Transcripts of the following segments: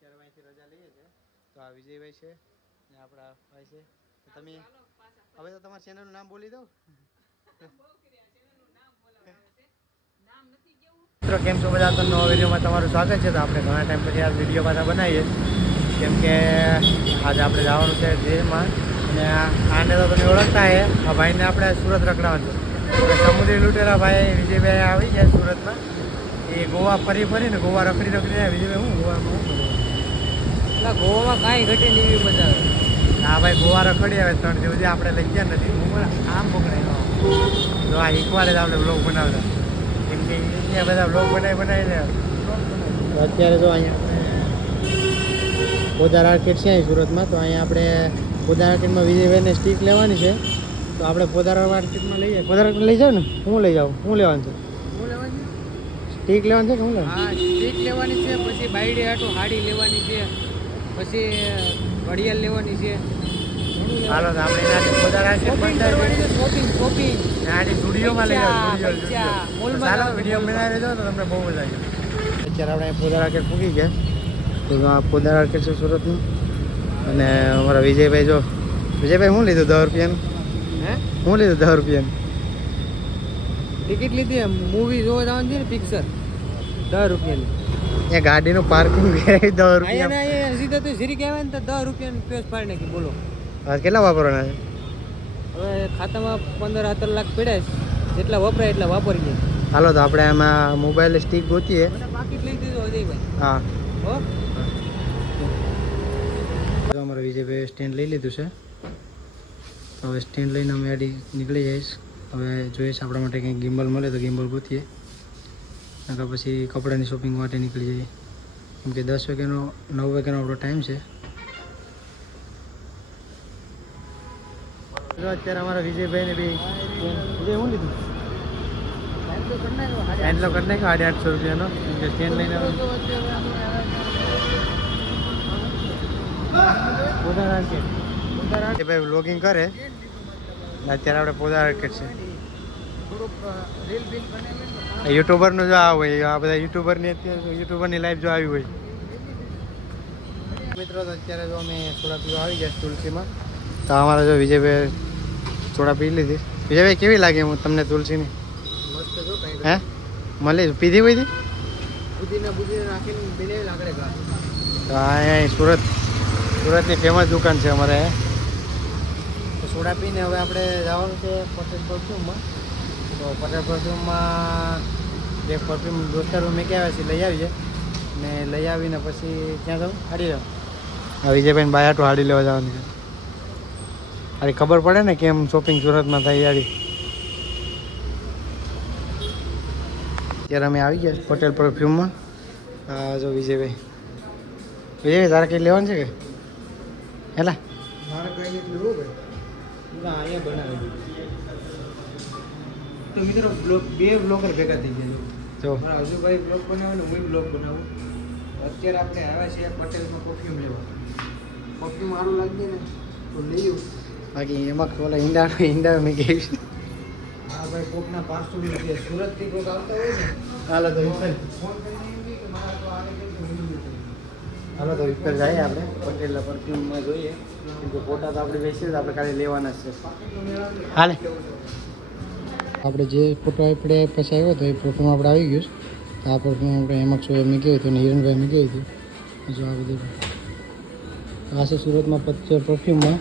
અત્યારે અહીંથી રજા લઈએ છીએ. તો આ વિજયભાઈ છે ને આપણા ભાઈ છે. તો તમે હવે તો તમારા ચેનલનું નામ બોલી દો. મિત્રો કેમ છો બધા? તો નવા વિડીયોમાં તમારું સ્વાગત છે. તો આપણે ઘણા ટાઈમ પછી આ વિડીયો પાછા બનાવીએ, કેમ કે આજે આપણે જવાનું છે જેલમાં. અને આને તો તમે ઓળખતા હે, આ ભાઈને આપણે સુરત રખડાવવાનું છે. સમુદ્રી લૂંટેરા ભાઈ વિજયભાઈ આવી ગયા સુરતમાં. એ ગોવા ફરીને ગોવા રખડી વિજયભાઈ હું ગોવામાં શું કરું? એટલે ગોવામાં કાંઈ ઘટે નહીં એવી મજા આવે. હા ભાઈ, ગોવા રખડી આવે 3 દિવસ આપણે લઈ ગયા નથી. હું આમ પકડાય તો આ એકવાડે જ આપણે બ્લોગ બનાવતા, કેમ કે અહીંયા બધા બ્લોગ બનાવીને અત્યારે જો અહીંયા પોદાર આર્કેટ છે અહીં સુરતમાં. તો અહીંયા આપણે પોદાર આર્કેટમાં વિજયભાઈને સ્ટીક લેવાની છે. તો આપણે પોદાર માર્કેટમાં લઈએ. પોદાર આર્કેટ લઈ જાવ ને? હું લઈ જાઉં? હું લેવાનું છે? શું લેવાની? સ્ટીક લેવાની છે કે હું લેવાનું? હા, સ્ટીક લેવાની છે, પછી બાયડી હાટું હાડી લેવાની છે, પછી ઘડિયાળ લેવાની છે. હાલો તો આપણે એનાથી પોદાર આર્કેટ શોપિંગ આની સ્ટુડિયોમાં લઈ જાવ. ચાલો વિડીયો મોલમાં બનાવી દેજો તો તમને બહુ મજા આવી. અત્યારે આપણે પોદાર આર્કેટ પૂકી ગયા. તો આ પોદાર આર્કેટ છે સુરતનું. અને અમારા વિજયભાઈ જો, વિજયભાઈ શું લીધું 10 રૂપિયાનું? હે, શું લીધું 10 રૂપિયાનું? ટિકિટ લીધી મૂવી જોવા જવાની છે ને, પિક્ચર 10 રૂપિયાની. એ ગાડીનું પાર્કિંગ 10 રૂપિયા. અહીંયા સીધા તો ઝીરી કહેવાય ને તો 10 રૂપિયાની પેસ પાડી નાખી. બોલો કેટલા વાપરવાના છે? હવે ખાતામાં 15-17 લાખ પડ્યા છે. જેટલા વપરાય એટલા વાપરીએ. હાલો તો આપણે આમાં મોબાઈલ સ્ટીક ગોતીએ. મને પાકીટ લઈ દીધો અજયભાઈ. હા, હો, તો અમારા વિજયભાઈ સ્ટેન્ડ લઈ લીધું છે. તો હવે સ્ટેન્ડ લઈને અમે આડી નીકળી જઈશ. હવે જોઈએ છે આપણા માટે કંઈક ગિમ્બલ મળે તો ગિમ્બલ ગોતીએ, નકર પછી કપડાની શોપિંગ માટે નીકળી જઈએ, કેમ કે 10 વાગ્યાનો 9 વાગ્યાનો આપણો ટાઈમ છે. અત્યારે અમારા વિજયભાઈને બી વિજય શું લીધું? હેન્ડલો કરી નાખ્યો 850 રૂપિયાનો, કેમ કે સ્ટેન્ડ લઈને પોદાર આર્કેટ ભાઈ વ્લોગિંગ કરે. અત્યારે આપણે પોદાર આર્કેટ છે. યુટ્યુબરનું જો આ હોય, આ બધા યુટ્યુબરની લાઈફ જો આવી હોય. મિત્રો તો અત્યારે જો અમે સોડા પીવા આવી ગયા તુલસીમાં. તો અમારા જો વિજયભાઈ સોડા પી લીધી. વિજયભાઈ કેવી લાગે હું તમને તુલસીની? મસ્ત જો કાંઈ હે મળી પીધી હોય? બુદીના નાખીને બેને લાકડે ગા. તો અહીંયા સુરતની ફેમસ દુકાન છે અમારે. તો સોડા પીને હવે આપણે જવાનું છે પટેલ પરફ્યુમમાં. તો પટેલ પરફ્યુમમાં જે પરફ્યુમ દોસ્તારો મેં કહેવાય છે લઈ આવીએ, ને લઈ આવીને પછી ક્યાં જાઉં? હાડી જાઉં. આ વિજયભાઈને બાયાટું હાડી લેવા જવાની છે. હારી ખબર પડે ને કેમ શોપિંગ સુરતમાં થાય યારી. અત્યારે અમે આવી ગયા પટેલ પરફ્યુમમાં. હા જો વિજયભાઈ તારે કંઈ લેવાનું છે કે હેલા? મારે કઈ એટલું હો ભાઈ, અહીંયા બનાવી. તો મિત્રો બે બ્લોગર ભેગા થઈ ગયા. જો મારા હજુભાઈ બ્લોગ બનાવે ને હું બ્લોગ બનાવું. અત્યારે આપણે આવ્યા છીએ પટેલમાં પરફ્યુમ લેવા. પરફ્યુમ સારું લાગે ને તો લઈ. બાકી એમાં ઓલા ઈંડા મેં કહ્યું. હા ભાઈ, કોકના પાર્સલ છે સુરતથી કોક આવતા હોય ને, હાલો તો ફોન કરીને એમ કે મારા તો આવે કે હાલો તો વિપર જાય આપણે પટેલના પરફ્યુમમાં જોઈએ, કેમ કે ફોટા તો આપણે બેસીએ તો આપણે ખાલી લેવાના જ છે. હાલે આપણે જે ફોટો આપણે પછી આવ્યો હતો એ પરફ્યુમ આપણે આવી ગયું. તો આ પરફ્યુમ આપણે એમાં શું મેં કહ્યું હતું ને હિરણભાઈ મેં કહ્યું હતું. જો આ બધું આ છે સુરતમાં પરફ્યુમમાં.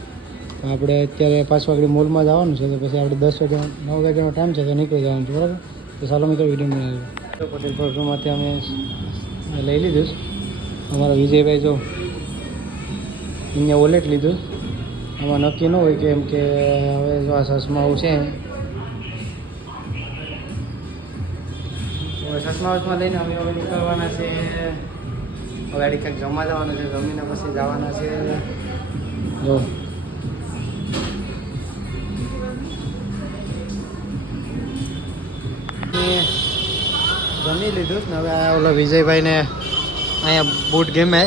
તો આપણે અત્યારે 5 વાગે મોલમાં જવાનું છે. તો પછી આપણે 10 વાગ્યા 9 વાગ્યાનો ટાઈમ છે તો નીકળી જવાનું છે, બરાબર? તો ચાલો મિત્રો વિડીયો બનાવીએ. તો પટેલ પરફ્યુમમાંથી અમે લઈ લીધું. અમારા વિજયભાઈ જો અહીંયા વોલેટ લીધું. આમાં નક્કી ન હોય કેમ કે હવે જો આ ચશ્માઓ છે, હવે ચશ્મા વચમાં લઈને અમે હવે નીકળવાના છે. હવે આડી કંઈક જમવા જવાનું છે, જમીને પછી જવાના છે. જો જમી લીધું ને હવે ઓલો વિજયભાઈને અહીંયા બૂટ ગમે.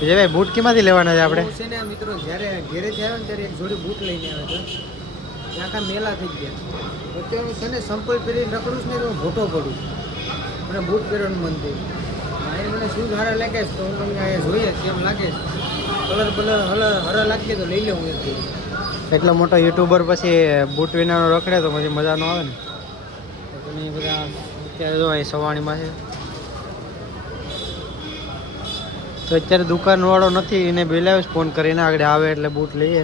વિજયભાઈ બૂટ કેમાંથી લેવાના છે આપણે? છે ને મિત્રો, જ્યારે ઘેરેથી આવ્યો ને ત્યારે એક જોડી બૂટ લઈને આવ્યો હતો. ત્યાં આખા મેલા થઈ ગયા. અત્યારે છે ને સંપલ પહેરીને રખડું ને તો ભોટો પડું અને બૂટ પહેરવાનું મન થયું. અહીંયા મને શું સારા લાગે છે તો હું તમને અહીંયા જોઈએ કેમ લાગે છે કલર હરા લાગે તો લઈ લઉં એક એટલો મોટો યુટ્યુબર પછી બૂટ વિનાનો રખડે તો પછી મજા ન આવે ને તો તમે બધા અત્યારે જો અહીં સવાણીમાં છે તો અત્યારે દુકાનવાળો નથી એને બોલાવ્યો ફોન કરીને આગળ આવે એટલે બૂટ લઈએ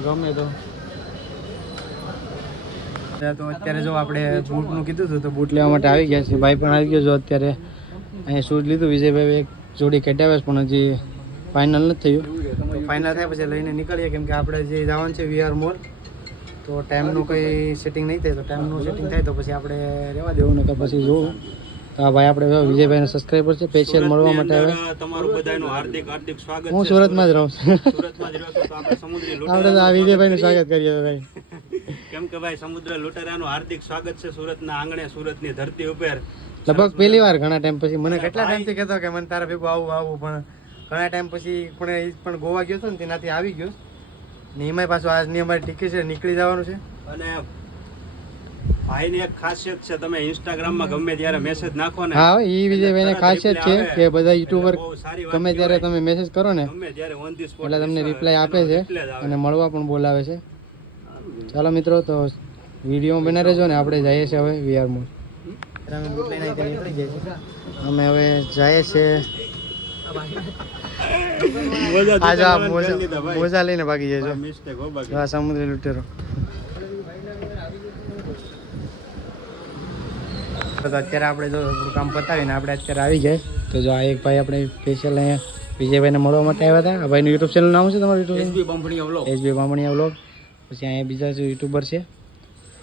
ગમે તો અત્યારે જો આપણે બૂટનું કીધું હતું તો બૂટ લેવા માટે આવી ગયા છે ભાઈ પણ આવી ગયો જો અત્યારે અહીંયા શૂઝ લીધું વિજયભાઈ એક જોડી કઢાવ્યા પણ હજી ફાઇનલ નથી થયું તો ફાઇનલ થાય પછી લઈને નીકળીએ કેમ કે આપણે જે જવાનું છે વીઆર મોલ તો ટાઈમનું કંઈ સેટિંગ નહીં થાય તો ટાઈમનું સેટિંગ થાય તો પછી આપણે રહેવા દેવું ને કે પછી જોવું તો આ ભાઈ આપણે વિજયભાઈના સબસ્ક્રાઈબર છે સ્પેશિયલ મળવા માટે આવે તમારું બધાનું હાર્દિક હાર્દિક સ્વાગત હું સુરતમાં જ રહું છું સુરતમાં જ રહ્યો છો તો આપણે સમુદ્રી આપણે તો આ વિજયભાઈનું સ્વાગત કરીએ ભાઈ કેમ કે ભાઈ સમુદ્ર લૂંટારાનું હાર્દિક સ્વાગત છે સુરતના આંગણે સુરતની ધરતી ઉપર લગભગ પહેલી વાર ઘણા ટાઈમ પછી મને કેટલા ટાઈમથી કહેતો કે મને તારા ભેગું આવું પણ ઘણા ટાઈમ પછી પણ ગોવા ગયો હતો ને તેનાથી આવી ગયો ને એમાંય પાછું આજની અમારી ટિકિટ છે નીકળી જવાનું છે અને ભાઈની એક ખાસિયત છે તમે ઇન્સ્ટાગ્રામમાં ગમે ત્યારે મેસેજ નાખો ને હા એ વિજયભાઈને ખાસિયત છે કે બધા યુટ્યુબર બહુ સારી વાત ગમે ત્યારે તમે મેસેજ કરો ને ગમે ત્યારે ઓન ધી સ્પોટ એટલે તમને રિપ્લાય આપે છે અને મળવા પણ બોલાવે છે ચાલો મિત્રો તો વિડીયોમાં બના રહેજો ને આપણે જઈએ છીએ હવે વીઆર મોલ અમે હવે જઈએ છીએ આજે આ મોજા લઈને ભાગી જાય મિસ્ટેક હો બાકી જો આ સમુદ્રી લૂંટેરો તો અત્યારે આપણે જો થોડું કામ પતાવીને આપણે અત્યારે આવી જાય તો જો આ એક ભાઈ આપણે સ્પેશિયલ અહીંયા વિજયભાઈને મળવા માટે આવ્યા હતા આ ભાઈનું યુટ્યુબ ચેનલ નામ છે તમારું YouTube SB Bampaniya vlog SB Bamaniya vlog પછી અહીંયા બીજા જે યુટ્યુબર છે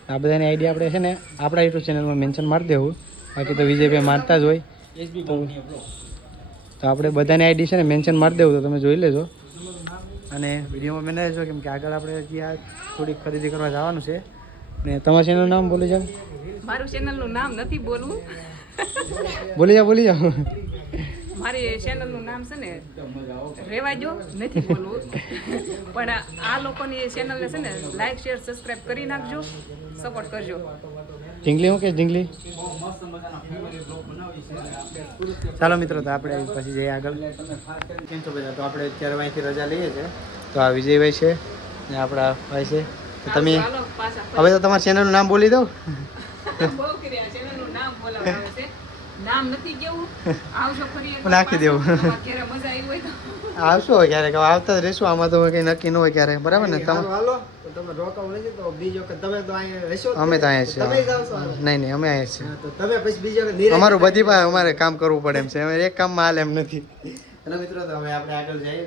આ બધાની આઈડી આપણે છે ને આપણા યુટ્યુબ ચેનલમાં મેન્શન મારી દેવું બાકી તો વિજયભાઈ મારતા જ હોય એસબી બંપણીયા વ્લોગ તો આપણે બધાની આઈડી છે ને મેન્શન મારી દેવું તો તમે જોઈ લેજો અને વિડીયોમાં બનાવી દેજો કેમ કે આગળ આપણે ત્યાં થોડીક ખરીદી કરવા જવાનું છે ને તમારા ચેનલનું નામ બોલી જાઓ મારું ચેનલનું નામ નથી બોલવું બોલી જાઓ મારી ચેનલનું નામ છે ને રેવા જો નથી બોલવું પણ આ લોકોની ચેનલને છે ને લાઈક શેર સબસ્ક્રાઇબ કરી નાખજો સપોર્ટ કરજો ઢીંગલી હું કે ઢીંગલી ચાલો મિત્રો તો આપણે પછી જઈએ આગળ કેમ છો બધા તો આપણે અત્યારે અહીંથી રજા લઈએ છીએ તો આ વિજયભાઈ છે ને આપણા ભાઈ છે તો તમે ચાલો પાછા હવે તો તમારા ચેનલનું નામ બોલી દઉં બહુ કર્યા ચેનલનું નામ બોલાવવાનું છે નામ નથી કેવું આવજો ફરી એકવાર નાખી દેવું. પાછા. ક્યારે મજા આવી હોય તો આવશું હોય ક્યારેક હવે આવતા જ રહીશું આમાં તો કંઈ નક્કી ન હોય ક્યારેક બરાબર ને તમે હાલો તો તમે રોકાવું નથી તો બીજો વખત તમે તો અહીંયા રહેશો જ અમે તો ને. અહીંયા તમે જાઓ છો છીએ નહીં અમે અહીંયા છીએ તો તમે પછી બીજો વખત નિરાંતે અમારું બધી પાસે અમારે કામ કરવું પડે એમ છે અમે એક કામમાં હાલ એમ નથી એટલે મિત્રો તો હવે આપણે આગળ જઈએ